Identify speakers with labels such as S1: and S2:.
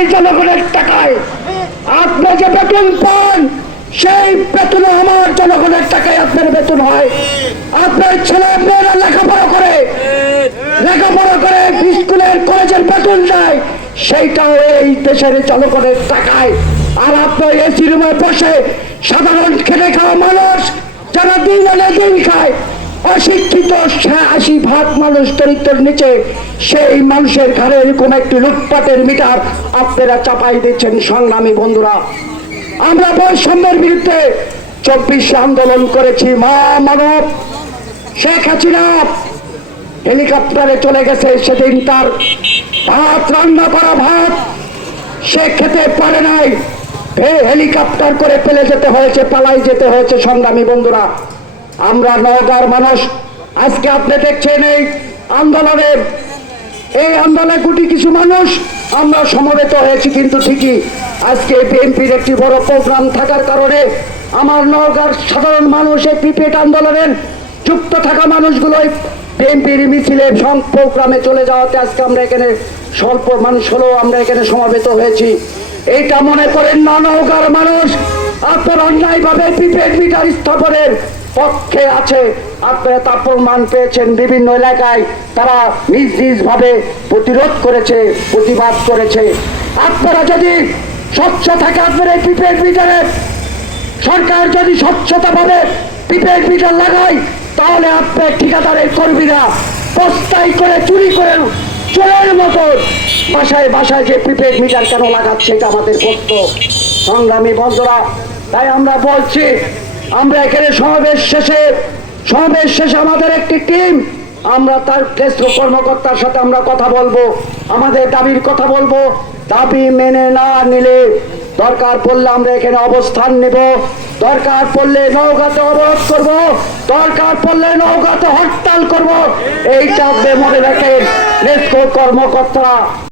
S1: সেই জনগণের টাকায় আপনি যে বেতন পান, সেই বেতনে আমার জনগণের টাকায় আপনার বেতন হয়। আপনার ছেলে মেয়েরা লেখাপড়া করে লেখাপড়া করে স্কুলের, কলেজের বেতন দেয়, সেইটাও এই দেশের জনগণের টাকায়। আর আপনার এসি রুমে বসে সাধারণ অশিক্ষিত আশি ভাগ মানুষ দরিদ্রের নিচে, সেই মানুষের ঘরে এরকম একটি লুটপাটের মিটার আপনারা চাপাই দিচ্ছেন সংগ্রামী বন্ধুরা। আমরা বৈষম্যের বিরুদ্ধে চব্বিশে আন্দোলন করেছি মা মানব শেখ হাসিনা হেলিকপ্টারে চলে গেছে, সেদিন তার ভাত রান্না করা ভাত সে খেতে পারে নাই। হেলিকপ্টার করে ফেলে যেতে হয়েছে, পালাই যেতে হয়েছে, সংগ্রামী বন্ধুরা। আমরা নওগাঁর মানুষ, আজকে আপনি দেখছেন এই আন্দোলনের এই আন্দোলনে গুটি কিছু মানুষ, আমরা সমবেত হয়েছি কিন্তু ঠিকই। আজকে বিএনপির একটি বড় প্রোগ্রাম থাকার কারণে আমার নওগাঁর সাধারণ মানুষ এই প্রিপেড আন্দোলনের যুক্ত থাকা মানুষগুলোই বিএনপির মিছিলে প্রোগ্রামে চলে যাওয়াতে আজকে আমরা এখানে স্বল্প মানুষ হলেও আমরা এখানে সমবেত হয়েছি। এইটা মনে করেন না মানুষ? আপনার অন্যায়ভাবে প্রিপেড মিটার স্থাপনের পক্ষে আছে। আপনারা তা প্রমাণ পেয়েছেন বিভিন্ন এলাকায়। তারা নিজ নিজ ভাবে প্রতিরোধ করেছে, প্রতিবাদ করেছে। আপনারা যদি স্বচ্ছ থাকে, আপনার এই প্রিপেড মিটারে সরকার যদি স্বচ্ছতা ভাবে প্রিপেড মিটার লাগায়, তাহলে আপনার ঠিকাদারের কর্মীরা বস্তাই করে, চুরি করে চোরের মতো বাসায় বাসায় যে প্রিপেড মিটার কেন লাগাচ্ছে, এটা আমাদের প্রশ্ন। সংগ্রামী বন্ধুরা, তাই আমরা বলছি আমরা এখানে সমাবেশ শেষে সমাবেশ শেষে আমাদের একটি টিম আমরা তার কেন্দ্র কর্মকর্তার সাথে আমরা কথা বলব, আমাদের দাবির কথা বলব। দাবি মেনে না নিলে দরকার পড়লে আমরা এখানে অবস্থান নেব। দরকার পড়লে নৌকাতে অবরোধ করব, দরকার পড়লে নৌকাতে হরতাল করব। এইটা মনে রাখেন নেস্কো কর্মকর্তারা।